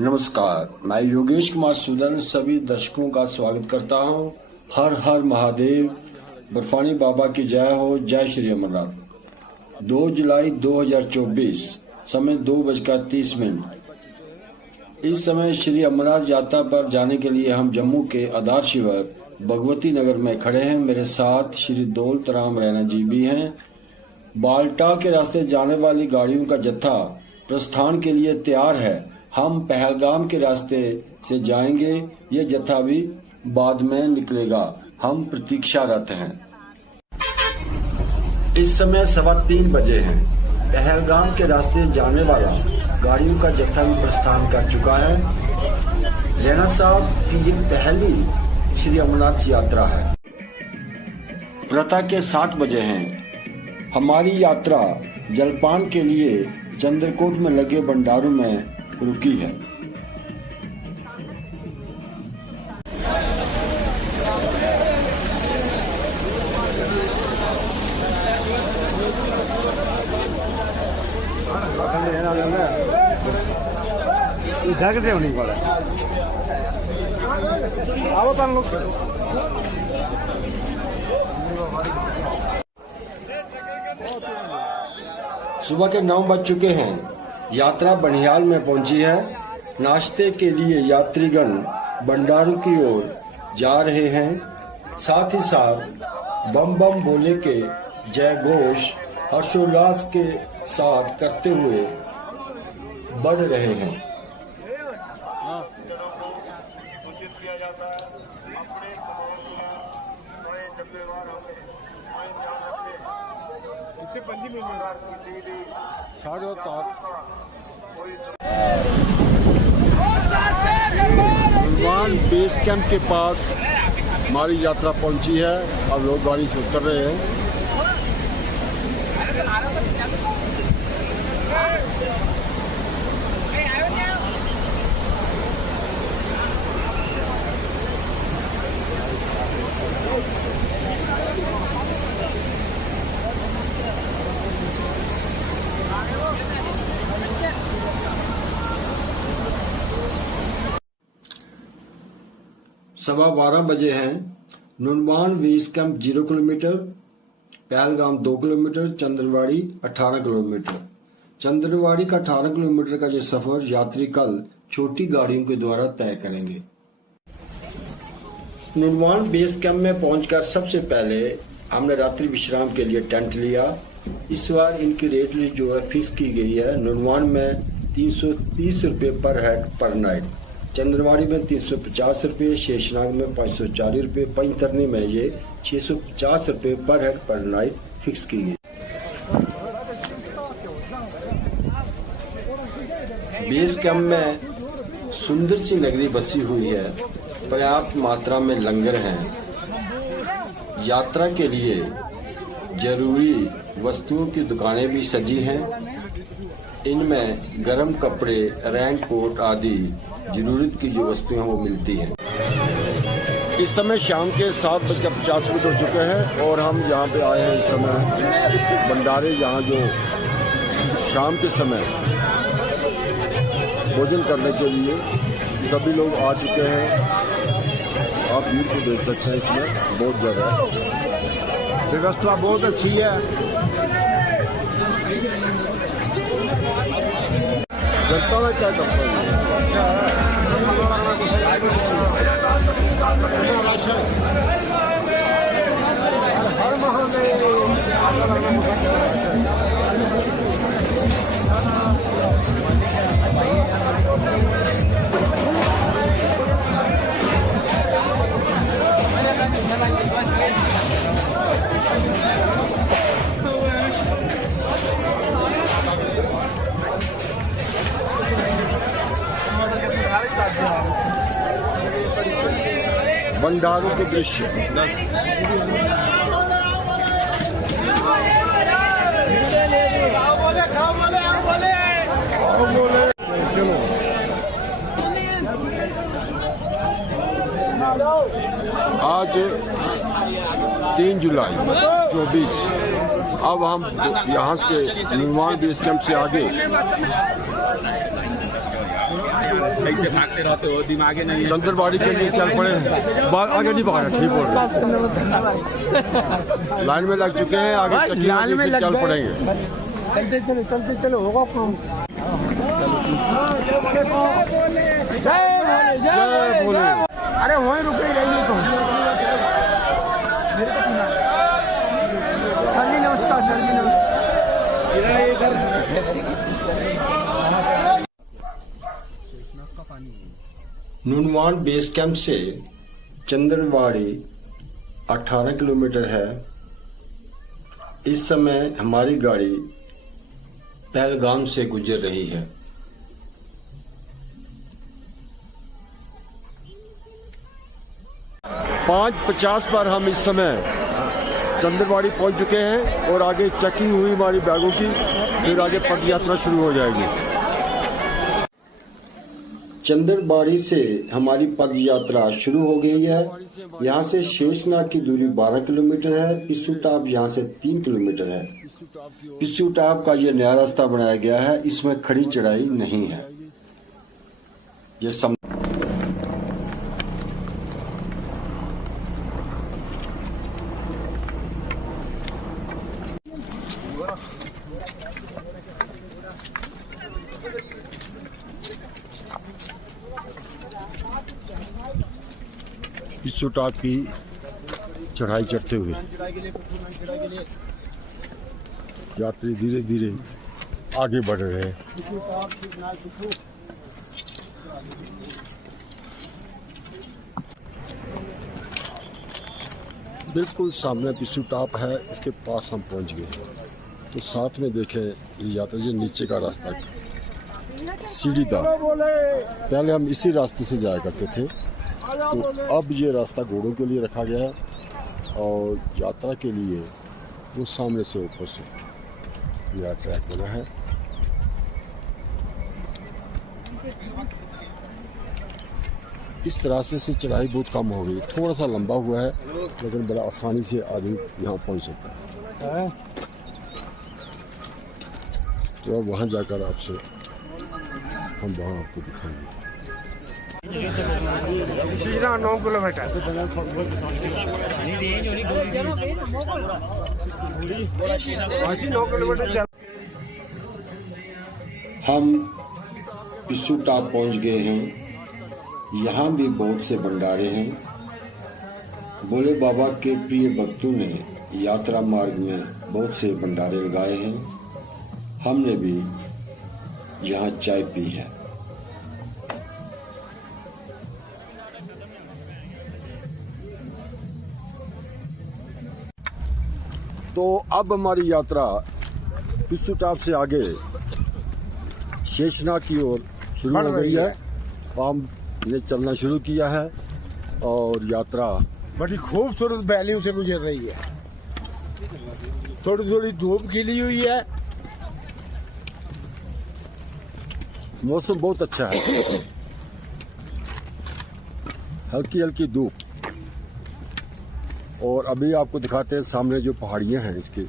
नमस्कार, मैं योगेश कुमार सुदन सभी दर्शकों का स्वागत करता हूं। हर हर महादेव, बर्फानी बाबा की जय हो, जय श्री अमरनाथ। 2 जुलाई 2024, समय 2:30। इस समय श्री अमरनाथ यात्रा पर जाने के लिए हम जम्मू के आधार शिविर भगवती नगर में खड़े हैं। मेरे साथ श्री दौलत राम रैना जी भी हैं। बालटाल के रास्ते जाने वाली गाड़ियों का जत्था प्रस्थान के लिए तैयार है। हम पहलगाम के रास्ते से जाएंगे, ये जत्था भी बाद में निकलेगा। हम प्रतीक्षारत हैं। इस समय 3:15 बजे हैं। पहलगाम के रास्ते जाने वाला गाड़ियों का जत्था भी प्रस्थान कर चुका है। रैना साहब की ये पहली श्री अमरनाथ यात्रा है। प्रातः के 7 बजे हैं। हमारी यात्रा जलपान के लिए चंद्रकोट में लगे भंडारों में रुकी है। जाके होने वाला आओ तन लोग सुबह के 9 बज चुके हैं। यात्रा बनिहाल में पहुंची है। नाश्ते के लिए यात्रीगण भंडारों की ओर जा रहे हैं। साथ ही साथ बम बम बोले के जय घोष हर्षोल्लास के साथ करते हुए बढ़ रहे हैं। नुनवान बेस कैंप के पास हमारी यात्रा पहुंची है। अब लोग गाड़ी से उतर रहे हैं। सवा 12 बजे हैं। Nunwan base camp 0 kilometre, Pahalgam 2 kilometre, Chandrawadi 18 kilometre. Chandrawadi का 18 किलोमीटर का ये सफर यात्री कल छोटी गाड़ियों के द्वारा तय करेंगे। नुनवान बेस कैंप में पहुंचकर सबसे पहले हमने रात्रि विश्राम के लिए टेंट लिया। इस बार इनकी रेट जो है फिक्स की गई है। नुनवान में 330 रुपये पर हेड पर नाइट, चंद्रवाड़ी में 350 रुपये, शेषनाग में 540 रुपये, पंचतरनी में ये 650 रुपये पर हेड पर नाइट फिक्स की गई। बेस कैंप में सुंदर सी नगरी बसी हुई है। पर्याप्त मात्रा में लंगर हैं। यात्रा के लिए जरूरी वस्तुओं की दुकानें भी सजी हैं। इनमें गर्म कपड़े, रेन कोट आदि जरूरत की जो वस्तुएं हैं वो मिलती हैं। इस समय शाम के 7:50 हो चुके हैं और हम यहाँ पे आए हैं। इस समय भंडारे यहाँ जो शाम के समय भोजन करने के लिए सभी लोग आ चुके हैं। आप भीड़ को देख सकते हैं, इसमें बहुत ज्यादा है। व्यवस्था बहुत अच्छी है। जनता में क्या कर सकते हैं। हर महादेव भंडारों के दृश्य। आज 3 जुलाई 24। अब हम यहाँ से नुनवान बेस कैंप से आगे ऐसे भागते रहते हो, दिमागे नहीं है। चंद्रबाड़ी के लिए चल पड़े, आगे नहीं भागा, ठीक बोल रहे, लाइन में लग चुके हैं, आगे लाइन में चल पड़ेंगे। चलते चलो होगा काम। जय भोले। अरे वहीं रुके रहिए तुम। सर जी नमस्कार, सर जी नमस्कार। नूनवान बेस कैंप से चंद्रवाड़ी 18 किलोमीटर है। इस समय हमारी गाड़ी पहलगाम से गुजर रही है। पाँच 50 पर हम इस समय चंद्रवाड़ी पहुंच चुके हैं और आगे चेकिंग हुई हमारी बैगों की, फिर आगे पद यात्रा शुरू हो जाएगी। चंद्रबाड़ी से हमारी पद यात्रा शुरू हो गई है। यहाँ से शेषनाग की दूरी 12 किलोमीटर है। पिस्सू टाप यहाँ से 3 किलोमीटर है। पिस्सू टाप का ये नया रास्ता बनाया गया है, इसमें खड़ी चढ़ाई नहीं है। ये पिस्सू टाप की चढ़ाई चढ़ते हुए यात्री धीरे धीरे आगे बढ़ रहे हैं। बिल्कुल सामने पिस्सू टाप है, इसके पास हम पहुंच गए। तो साथ में देखें ये यात्री जी नीचे का रास्ता सीढ़ीदार, पहले हम इसी रास्ते से जाया करते थे, तो अब ये रास्ता घोड़ों के लिए रखा गया है और यात्रा के लिए वो सामने से ऊपर से यह ट्रैक बना है। इस रास्ते से चढ़ाई बहुत कम हो गई, थोड़ा सा लंबा हुआ है, लेकिन बड़ा आसानी से आदमी यहाँ पहुँच सकता है। तो अब वहाँ जाकर आपसे हम वहाँ आपको दिखाएंगे। 9 किलोमीटर। 9 किलोमीटर चल। हम पिस्सू टाप पहुंच गए हैं। यहाँ भी बहुत से भंडारे हैं। भोले बाबा के प्रिय भक्तों ने यात्रा मार्ग में बहुत से भंडारे लगाए हैं। हमने भी यहाँ चाय पी है। तो अब हमारी यात्रा पिस्सू टाप से आगे शेषनाग की ओर शुरू हो गई है। हमने चलना शुरू किया है और यात्रा बड़ी खूबसूरत वैलियों से गुजर रही है। थोड़ी थोड़ी धूप खिली हुई है। मौसम बहुत अच्छा है, हल्की हल्की धूप। और अभी आपको दिखाते हैं सामने जो पहाड़ियां हैं इसके।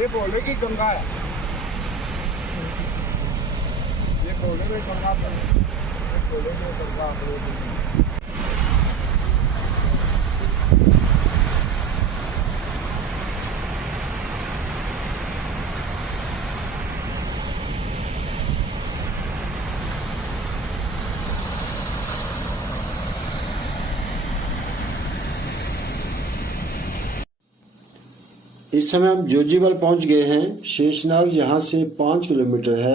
ये बोले की गंगा है। ये बोले में गंगा है। बोले में गंगा है। इस समय हम जोजीमल पहुंच गए हैं। शेषनाग यहाँ से 5 किलोमीटर है।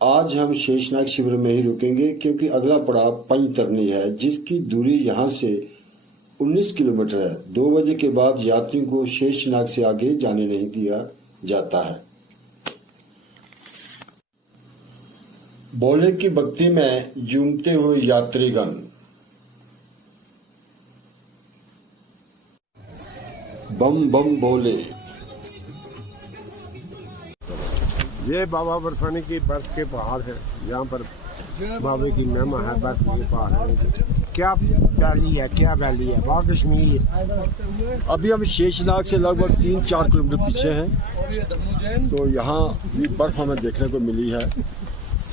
आज हम शेषनाग शिविर में ही रुकेंगे क्योंकि अगला पड़ाव पैतरनी है, जिसकी दूरी यहाँ से 19 किलोमीटर है। 2 बजे के बाद यात्रियों को शेषनाग से आगे जाने नहीं दिया जाता है। भोले की भक्ति में झूमते हुए यात्रीगण बम बम बोले। ये बाबा बर्फानी की बर्फ के पहाड़ है। यहाँ पर बाबे की महिमा है। बर्फ के पहाड़ है। क्या वैली है, क्या वैली है, वहाँ कश्मीर। अभी हम शेषनाग से लगभग 3-4 किलोमीटर पीछे हैं। तो यहाँ भी बर्फ हमें देखने को मिली है।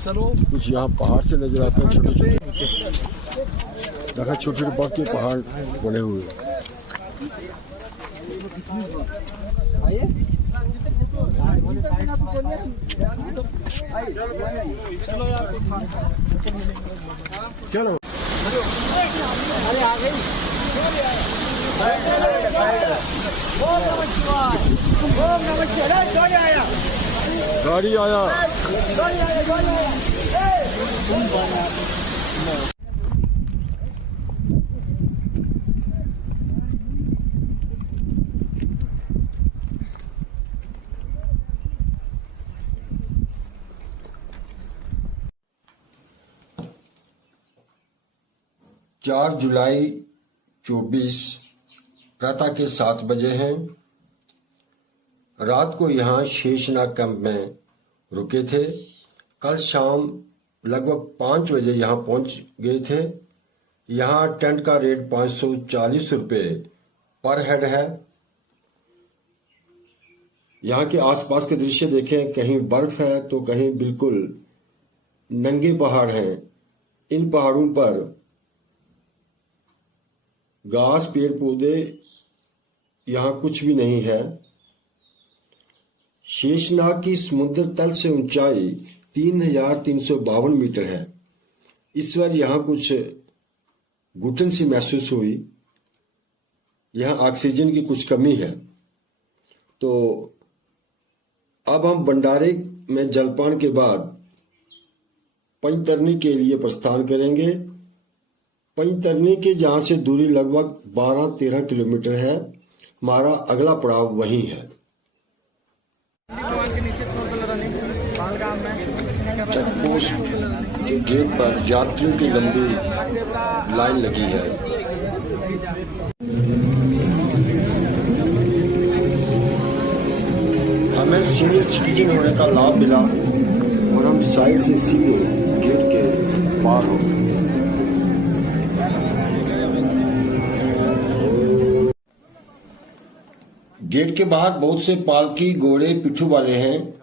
कुछ यहाँ पहाड़ से नजर आते हैं, छोटे छोटे देखा, छोटे छोटे बर्फ के पहाड़ बने हुए हैं। चलो गाड़ी आया। चार जुलाई 24 प्रातः के 7 बजे हैं। रात को यहाँ शेषनाग कैंप में रुके थे। कल शाम लगभग 5 बजे यहाँ पहुंच गए थे। यहाँ टेंट का रेट 540 रुपये पर हेड है। यहाँ के आसपास के दृश्य देखें, कहीं बर्फ है तो कहीं बिल्कुल नंगे पहाड़ हैं। इन पहाड़ों पर घास, पेड़ पौधे यहाँ कुछ भी नहीं है। शेषनाग की समुद्र तल से ऊंचाई 3352 मीटर है। इस बार यहाँ कुछ घुटन सी महसूस हुई। यहाँ ऑक्सीजन की कुछ कमी है। तो अब हम भंडारे में जलपान के बाद पंचतरणी के लिए प्रस्थान करेंगे। पंचतरणी के जहाँ से दूरी लगभग 12-13 किलोमीटर है। हमारा अगला पड़ाव वही है। चेकपोस्ट के गेट पर यात्रियों की लंबी लाइन लगी है। हमें सीनियर सिटीजन होने का लाभ मिला और हम साइड से सीधे गेट के पार हो गए। गेट के बाहर बहुत से पालकी, घोड़े, पिट्ठू वाले हैं।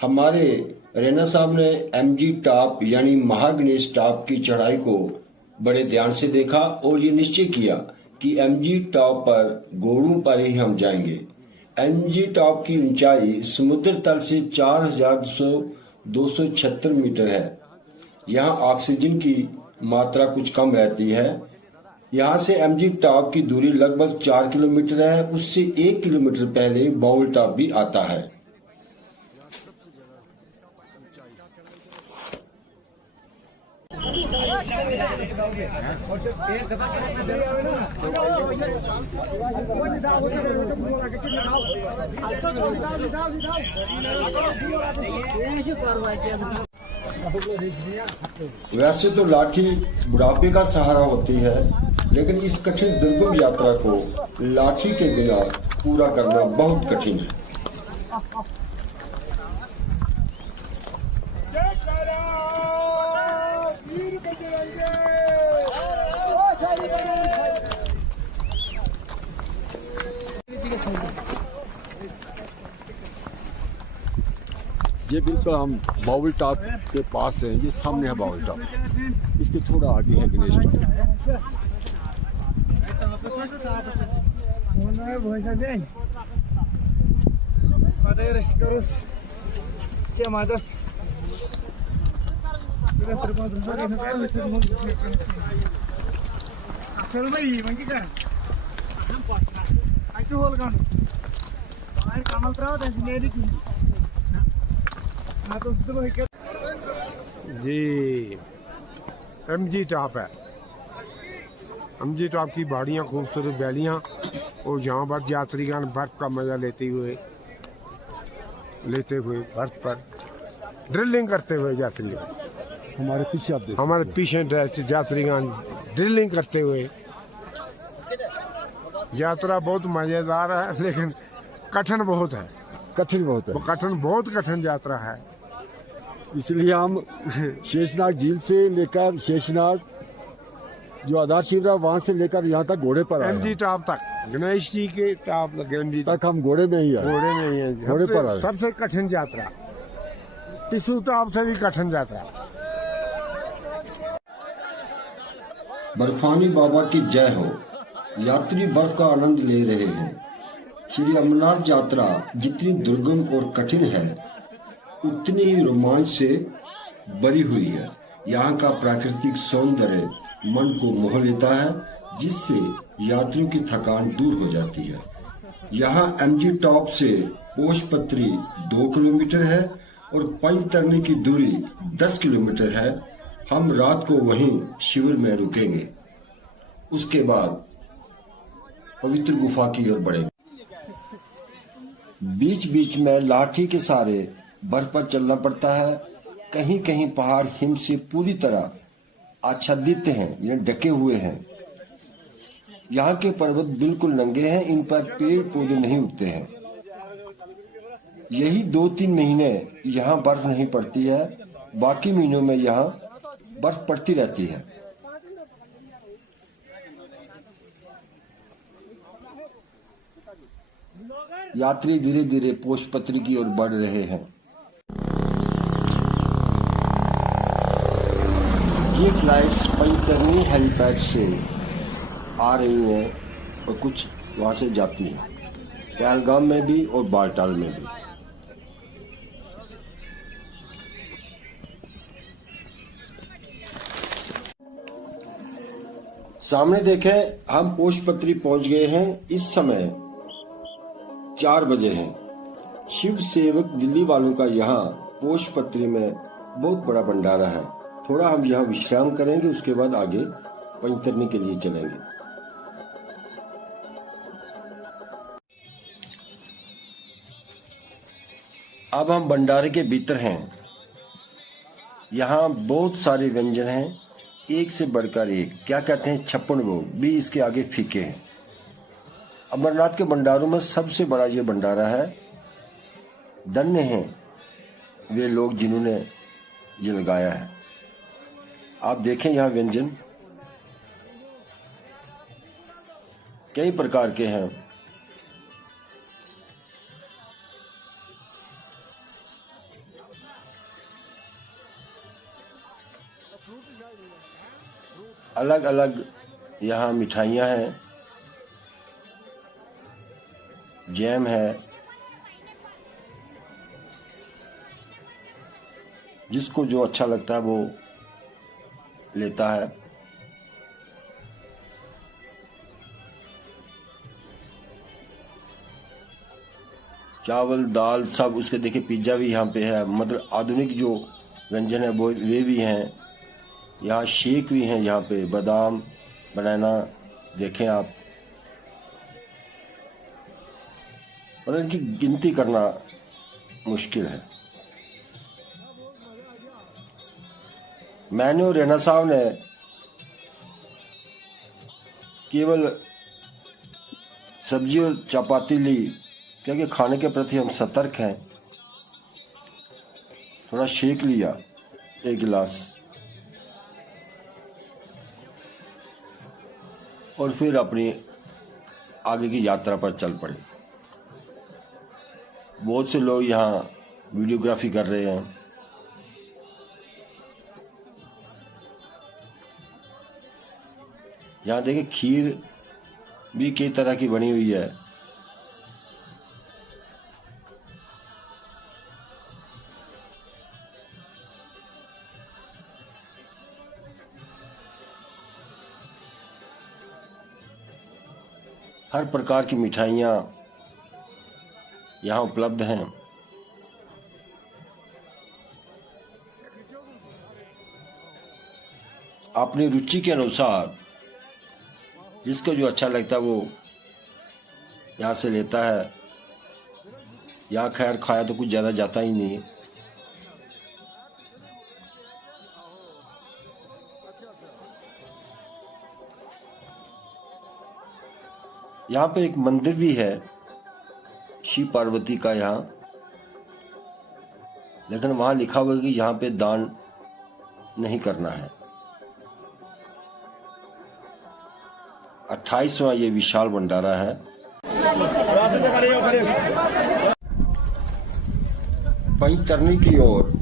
हमारे रैना साहब ने एमजी टॉप यानी महागणेश टॉप की चढ़ाई को बड़े ध्यान से देखा और ये निश्चय किया कि एमजी टॉप पर घोड़ों पर ही हम जाएंगे। एमजी टॉप की ऊंचाई समुद्र तल से 4276 मीटर है। यहाँ ऑक्सीजन की मात्रा कुछ कम रहती है। यहाँ से एमजी टॉप की दूरी लगभग 4 किलोमीटर है। उससे 1 किलोमीटर पहले बाउल टॉप भी आता है। वैसे तो लाठी बुढ़ापे का सहारा होती है, लेकिन इस कठिन दुर्गम यात्रा को लाठी के बिना पूरा करना बहुत कठिन है। ये बिल्कुल हम बाउल टॉप के पास हैं। ये सामने है बाउल टॉप, इसके थोड़ा आगे है गणेश टॉप। चल भाई मंकी कर आइतो होल कान बाहर कामल कराओ तैसे जी। एमजी टॉप है। एमजी टॉप की पहाड़ियाँ, खूबसूरत वैलियाँ और यहाँ पर यात्रीगण बर्फ का मजा लेते हुए बर्फ पर ड्रिलिंग करते हुए यात्रीगण हमारे पीछे आप देखिए, हमारे पीछे यात्रीगण ड्रिलिंग करते हुए। यात्रा बहुत मजेदार है, लेकिन कठिन बहुत है। बहुत कठिन यात्रा है। इसलिए हम शेषनाग झील से लेकर शेषनाग जो आधार शिविर है वहाँ से लेकर यहाँ तक घोड़े पर आए एमजी हैं। टॉप तक, गणेश जी के टॉप लगे एमजी तक हम घोड़े में ही आए। घोड़े में ही है। घोड़े पर आए। सबसे कठिन यात्रा, टिशू टॉप से भी कठिन यात्रा। बर्फानी बाबा की जय हो। यात्री बर्फ का आनंद ले रहे हैं। श्री अमरनाथ यात्रा जितनी दुर्गम और कठिन है, उतनी ही रोमांच से भरी हुई है। यहाँ का प्राकृतिक सौंदर्य मन को मोह लेता है, जिससे यात्रियों की थकान दूर हो जाती है। यहाँ एमजी टॉप से पोशपत्री 2 किलोमीटर है और पंचतरणी की दूरी 10 किलोमीटर है। हम रात को वहीं शिविर में रुकेंगे, उसके बाद पवित्र गुफा की ओर बढ़ेंगे। बीच बीच में लाठी के सहारे बर्फ पर चलना पड़ता है। कहीं कहीं पहाड़ हिम से पूरी तरह आच्छादित हैं, यानी ढके हुए हैं। यहाँ के पर्वत बिल्कुल नंगे हैं, इन पर पेड़ पौधे नहीं उगते हैं। यही 2-3 महीने यहाँ बर्फ नहीं पड़ती है, बाकी महीनों में यहाँ बर्फ पड़ती रहती है। यात्री धीरे धीरे पोशपत्री की ओर बढ़ रहे हैं। ये फ्लाइट्स पंचतरणी हेलीपैड से आ रही हैं और कुछ वहां से जाती हैं, पहलगाम में भी और बालटाल में भी। सामने देखें, हम पोशपत्री पहुंच गए हैं। इस समय 4 बजे हैं। शिव सेवक दिल्ली वालों का यहाँ पोशपत्री में बहुत बड़ा भंडारा है। थोड़ा हम यहाँ विश्राम करेंगे, उसके बाद आगे पंचतरणी के लिए चलेंगे। अब हम भंडारे के भीतर हैं। यहाँ बहुत सारे व्यंजन हैं, एक से बढ़कर एक। क्या कहते हैं, 56 भोग भी इसके आगे फीके हैं। अमरनाथ के भंडारों में सबसे बड़ा ये भंडारा है। धन्य हैं वे लोग जिन्होंने ये लगाया है। आप देखें, यहाँ व्यंजन कई प्रकार के हैं। अलग अलग यहाँ मिठाइयाँ हैं, जैम है। जिसको जो अच्छा लगता है वो लेता है। चावल दाल सब उसके, देखिए पिज्जा भी यहाँ पे है। मतलब आधुनिक जो व्यंजन है वो वे भी हैं। यहाँ शेक भी हैं, यहाँ पे बादाम बनाना देखें आप। और इनकी गिनती करना मुश्किल है। मैंने और रैना साहब ने केवल सब्जी और चपाती ली, क्योंकि खाने के प्रति हम सतर्क हैं। थोड़ा शेक लिया 1 गिलास, और फिर अपनी आगे की यात्रा पर चल पड़े। बहुत से लोग यहाँ वीडियोग्राफी कर रहे हैं। यहाँ देखिए खीर भी कई तरह की बनी हुई है। हर प्रकार की मिठाइयाँ यहाँ उपलब्ध हैं। अपनी रुचि के अनुसार जिसको जो अच्छा लगता है वो यहाँ से लेता है। यहाँ खैर खाया तो कुछ ज़्यादा जाता ही नहीं है। यहाँ पे एक मंदिर भी है शिव पार्वती का यहाँ, लेकिन वहाँ लिखा हुआ है कि यहाँ पे दान नहीं करना है। 28वां ये विशाल भंडारा है। पैतरनी की ओर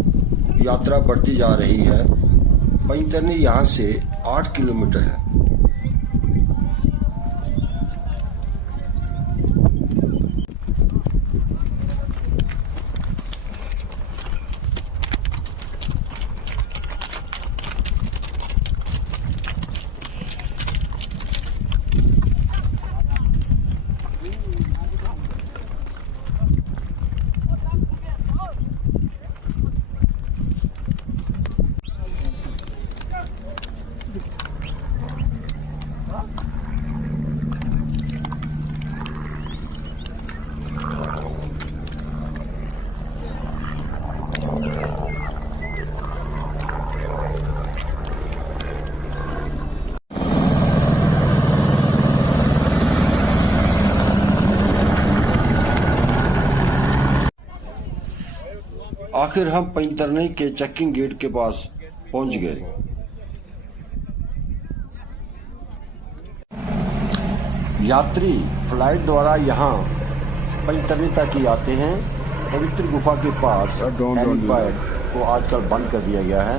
यात्रा बढ़ती जा रही है। पैतरनी यहाँ से 8 किलोमीटर है। आखिर हम पैतरनी के चेकिंग गेट के पास पहुंच गए। यात्री फ्लाइट द्वारा यहाँ पैतरनी तक ही आते हैं। पवित्र गुफा के पास हेलीपैड को आजकल बंद कर दिया गया है।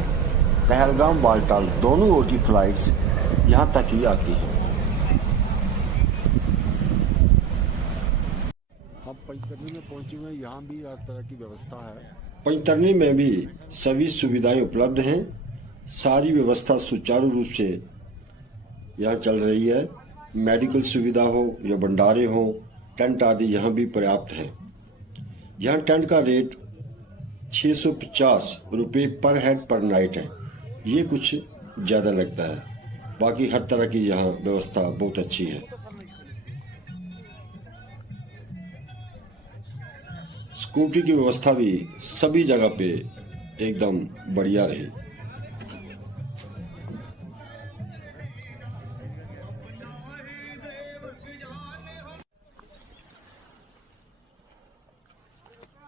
पहलगाम बालटाल दोनों ओर की फ्लाइट्स यहाँ तक ही आती हैं। हम पैतरनी में पहुंचे हुए, यहाँ भी हर तरह की व्यवस्था है। पैतरनी में भी सभी सुविधाएं उपलब्ध हैं। सारी व्यवस्था सुचारू रूप से यहाँ चल रही है। मेडिकल सुविधा हो या भंडारे हो, टेंट आदि यहाँ भी पर्याप्त है। यहाँ टेंट का रेट 650 रुपये पर हेड पर नाइट है। ये कुछ ज्यादा लगता है। बाकी हर तरह की यहाँ व्यवस्था बहुत अच्छी है। सिक्योरिटी की व्यवस्था भी सभी जगह पे एकदम बढ़िया रही।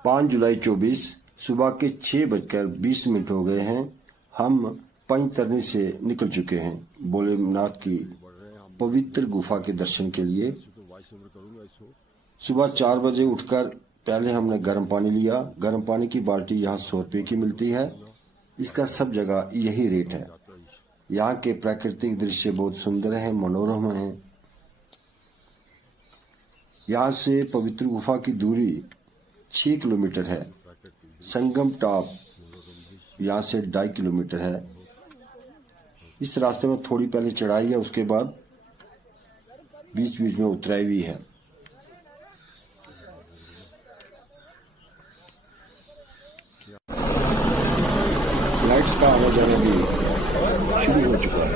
पाँच जुलाई 24 सुबह के 6:20 हो गए हैं। हम पैतरनी से निकल चुके हैं भोलेनाथ की पवित्र गुफा के दर्शन के लिए। सुबह 4 बजे उठकर पहले हमने गर्म पानी लिया। गर्म पानी की बाल्टी यहाँ 100 रुपये की मिलती है। इसका सब जगह यही रेट है। यहाँ के प्राकृतिक दृश्य बहुत सुंदर हैं, मनोरम हैं। यहाँ से पवित्र गुफा की दूरी 6 किलोमीटर है। संगम टॉप यहाँ से 2.5 किलोमीटर है। इस रास्ते में थोड़ी पहले चढ़ाई है, उसके बाद बीच बीच में उतराई भी है। फ्लाइट्स का आना जाना भी शुरू हो चुका है।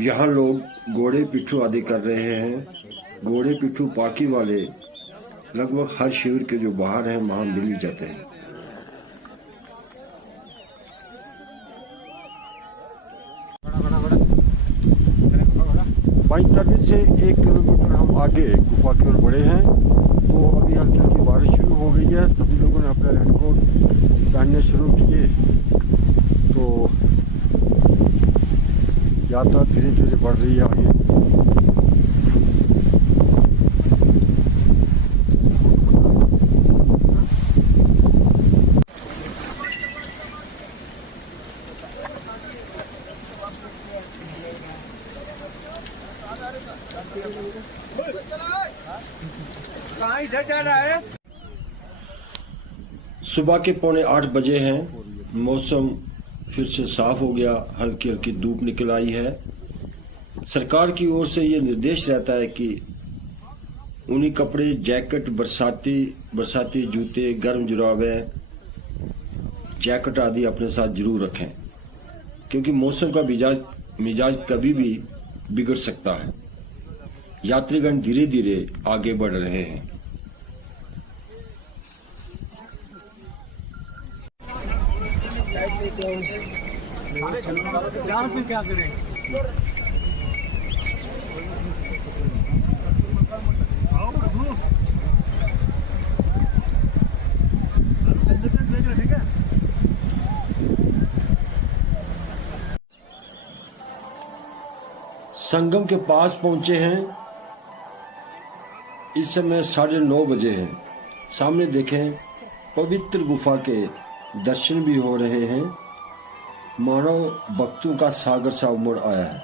यहाँ लोग घोड़े पिट्ठू आदि कर रहे हैं। घोड़े पिट्ठू पालकी वाले लगभग हर शिविर के जो बाहर हैं वहां मिल ही जाते हैं। पैतरनी से 1 किलोमीटर हम आगे गुफा की ओर बढ़े हैं तो अभी हल्की हल्की बारिश शुरू हो गई है। सभी लोगों ने अपने रेनकोट पहनने शुरू किए तो यात्रा धीरे धीरे बढ़ रही है आगे। सुबह के 7:45 बजे हैं। मौसम फिर से साफ हो गया, हल्की हल्की धूप निकल आई है। सरकार की ओर से ये निर्देश रहता है कि ऊनी कपड़े, जैकेट, बरसाती जूते, गर्म जुराबे, जैकेट आदि अपने साथ जरूर रखें, क्योंकि मौसम का मिजाज कभी भी बिगड़ सकता है। यात्रीगण धीरे धीरे आगे बढ़ रहे हैं। क्या करें? संगम के पास पहुंचे हैं। इस समय 9:30 बजे हैं। सामने देखें पवित्र गुफा के दर्शन भी हो रहे हैं। मानव भक्तों का सागर सा उमड़ आया है।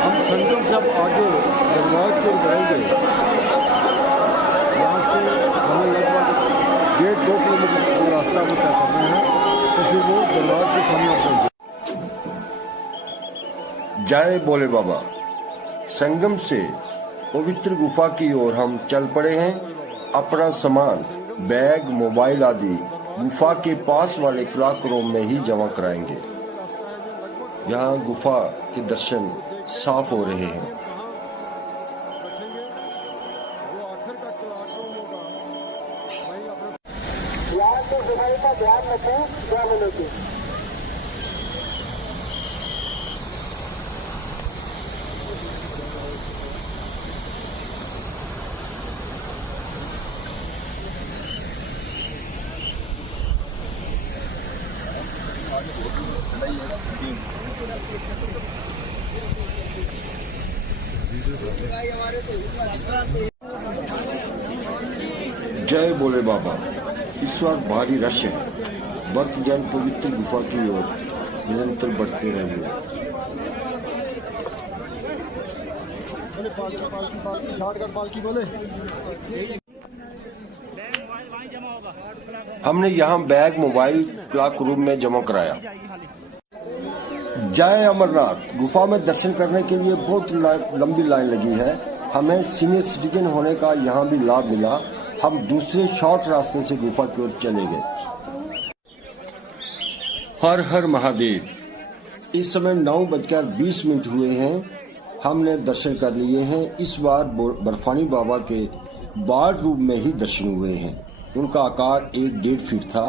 हम संगम से अब आगे दरबार की ओर बढ़ेंगे। यहाँ से हमें लगभग 1.5-2 किलोमीटर का रास्ता हमें तय करना है, तो फिर वो दरबार के सामने पहुंचे। जय भोले बाबा। संगम से पवित्र गुफा की ओर हम चल पड़े हैं। अपना सामान, बैग, मोबाइल आदि गुफा के पास वाले क्लॉक रूम में ही जमा कराएंगे। यहाँ गुफा के दर्शन साफ हो रहे हैं। यहाँ से सफाई का ध्यान रखें, क्या बोलोगे? जय भोले बाबा। इस वक्त भारी रश है। भक्तजन पवित्र गुफा की ओर निरंतर बढ़ते रहेंगे। हमने यहाँ बैग, मोबाइल क्लॉक रूम में जमा कराया। जय अमरनाथ। गुफा में दर्शन करने के लिए बहुत लंबी लाइन लगी है। हमें सीनियर सिटीजन होने का यहाँ भी लाभ मिला। हम दूसरे शॉर्ट रास्ते से गुफा की ओर चले गए। हर हर महादेव। इस समय 9:20 हुए हैं। हमने दर्शन कर लिए हैं। इस बार बर्फानी बाबा के बाढ़ रूप में ही दर्शन हुए हैं। उनका आकार 1-1.5 फीट था।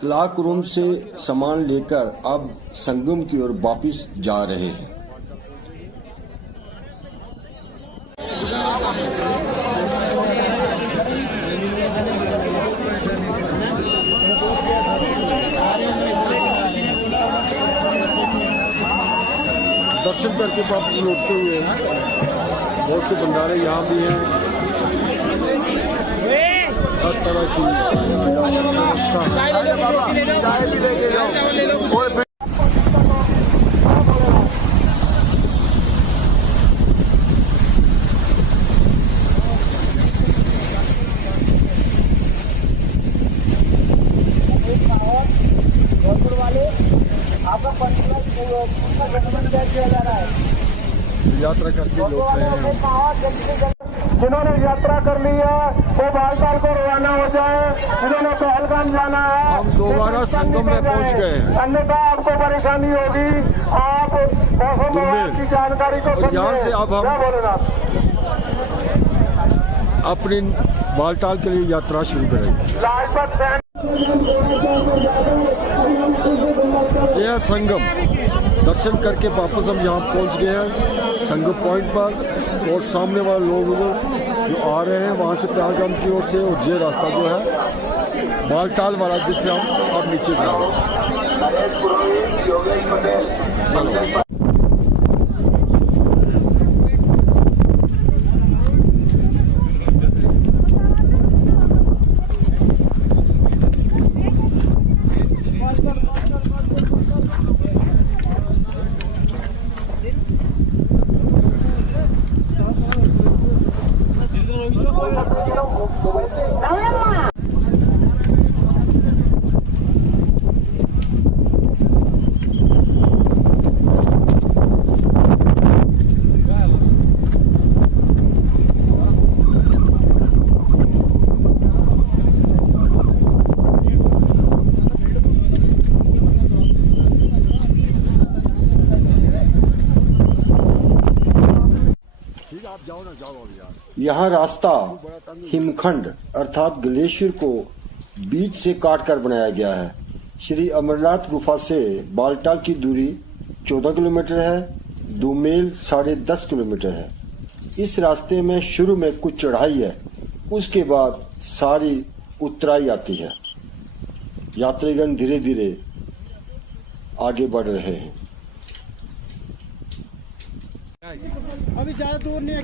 क्लॉक रूम से सामान लेकर अब संगम की ओर वापिस जा रहे हैं। दर्शन करके वापस लौटते हुए बहुत से भंडारे यहाँ भी हैं। हर तरह की व्यवस्था। यात्रा करके लौट रहे हैं। जिन्होंने यात्रा कर ली है वो बालताल को रवाना हो जाए। जिन्होंने पहलगाम जाना है हम दोबारा संगम में पहुंच गए हैं। अन्यथा आपको परेशानी होगी। आप मौसम विभाग की जानकारी को और यहाँ से अब हम अपनी बालताल के लिए यात्रा शुरू करेंगे। लाजपत यह संगम दर्शन करके वापस हम यहाँ पहुँच गए हैं संगम पॉइंट पर। और सामने वाले लोग जो आ रहे हैं वहाँ से पहलगाम की ओर से, और ये रास्ता जो है बालताल वाला, जिससे हम अब नीचे जा रहे हैं। चलो। यहाँ रास्ता हिमखंड अर्थात ग्लेशियर को बीच से काट कर बनाया गया है। श्री अमरनाथ गुफा से बालताल की दूरी 14 किलोमीटर है। डोमेल 10.5 किलोमीटर है। इस रास्ते में शुरू में कुछ चढ़ाई है, उसके बाद सारी उतराई आती है। यात्रीगण धीरे धीरे आगे बढ़ रहे हैं।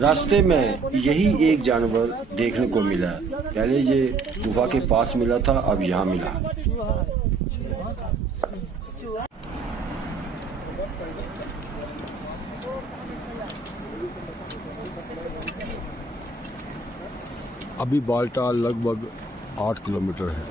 रास्ते में यही एक जानवर देखने को मिला। पहले ये गुफा के पास मिला था, अब यहाँ मिला। अभी बालटाल लगभग 8 किलोमीटर है।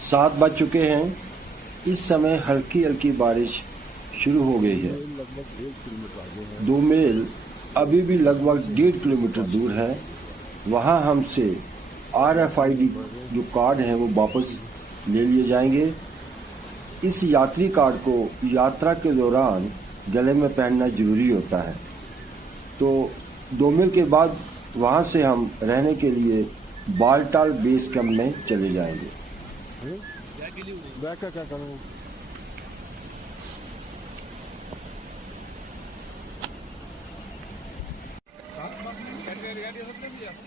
सात बज चुके हैं। इस समय हल्की हल्की बारिश शुरू हो गई है। 2 मील अभी भी लगभग 1.5 किलोमीटर दूर है। वहाँ हमसे RFID जो कार्ड हैं वो वापस ले लिए जाएंगे। इस यात्री कार्ड को यात्रा के दौरान गले में पहनना जरूरी होता है। तो 2 मील के बाद वहाँ से हम रहने के लिए बालटाल बेस कैंप में चले जाएंगे। बैग का क्या करूं?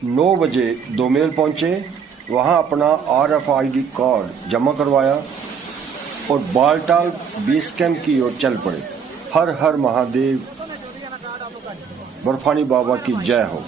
9 बजे 2 मील पहुंचे। वहां अपना RFID कार्ड जमा करवाया और बालटाल बेस कैंप की ओर चल पड़े। हर हर महादेव, बर्फानी बाबा की जय हो।